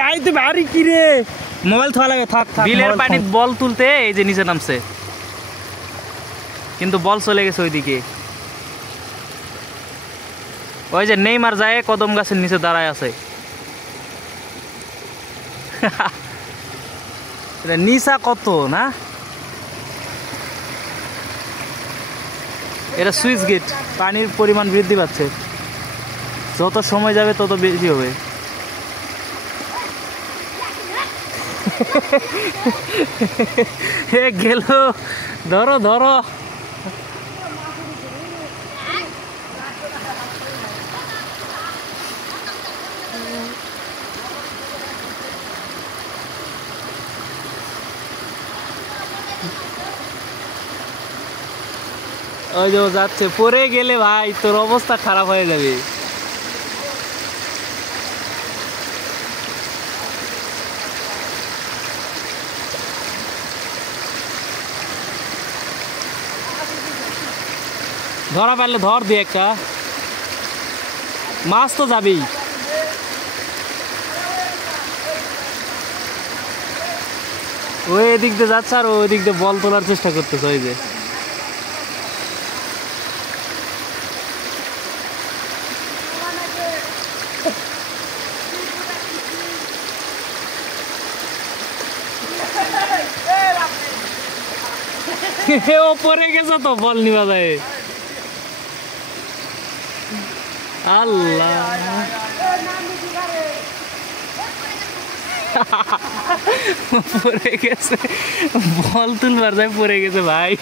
ভাই তুই ভারী কি রে মোবাইল থোয়া লাগে থাক থাক বিলের পানি বল তুলতে এই যে নিচে নামছে কিন্তু বল চলে গেছে ওইদিকে ওই যে নেইমার যায় কদম গাছের নিচে দাঁড়ায় আছে এটা নিচা কত না এটা সুইচ গেট পানির পরিমাণ বৃদ্ধি পাচ্ছে যত সময় যাবে তত বেশি হবে হে গেল ধরো ধরো ওই যে যাচ্ছে পরে গেলে ভাই তোর অবস্থা খারাপ হয়ে যাবে ধরা পারলে ধর দিয়ে একটা মাছ তো যাবেই ওই এদিক দিয়ে যাচ্ছে আর ওই দিক দিয়ে বল তোলার চেষ্টা করতেছে ওই যে ও পরে গেছে তো বল নিবা যায় আল্লাহ পরে গেছে বল তুলবার যায় পরে গেছে ভাই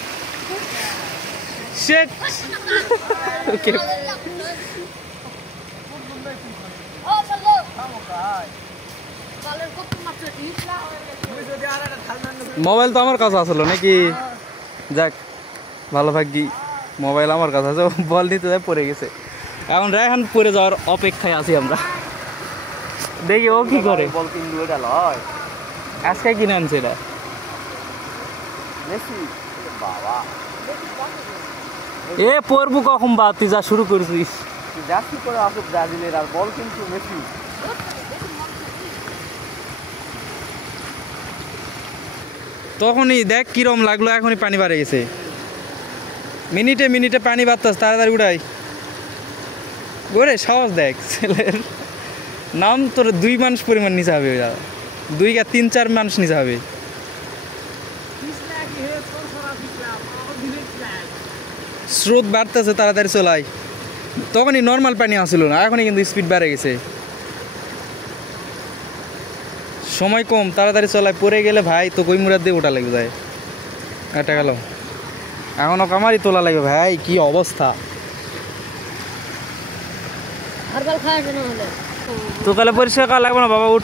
শিট ওকে মোবাইল তো আমার কাছে আসলো নাকি যাক ভালো ভাগ্যি মোবাইল আমার কাছে আছে বল নিতে যায় পড়ে গেছে এখন রায়হান পড়ে যাওয়ার অপেক্ষায় আছি আমরা দেখি ও কি করে বল কিনবো এটা লয় আজকে কিনে আনছে এটা বাবা এ পড়বো কখন বা তুই যা শুরু করেছিস যাচ্ছি করে আসুক ব্রাজিলের আর বল কিন্তু মেসি তখনই দেখ কিরম লাগলো এখনই পানি বাড়ে গেছে মিনিটে মিনিটে পানি বাড়তেছে তাড়াতাড়ি উড়াই ওরে সাহস দেখ ছেলের নাম তোর 2 মানুষ পরিমাণ নিচে হবে 2 আর 3-4 মানুষ নিচে হবে স্রোত বাড়তেছে তাড়াতাড়ি চলাই তখনই নর্মাল পানি আসছিল না এখনই কিন্তু স্পিড বেড়ে গেছে সময় কম তাড়াতাড়ি চলায় পড়ে গেলে ভাই তো কই মুরাদ দিয়ে ওঠা লাগবে যায় এটা গেল এখনো কামারই তোলা লাগবে ভাই কি অবস্থা তো তাহলে পরিষ্কার করা লাগবে না বাবা উঠ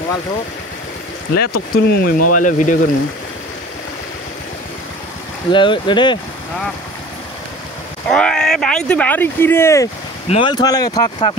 মোবাইল তো লে তো তুলমু মোবাইলে ভিডিও করমু রে ভাই তুই ভারী কি রে মোবাইল থোয়া লাগে থাক থাক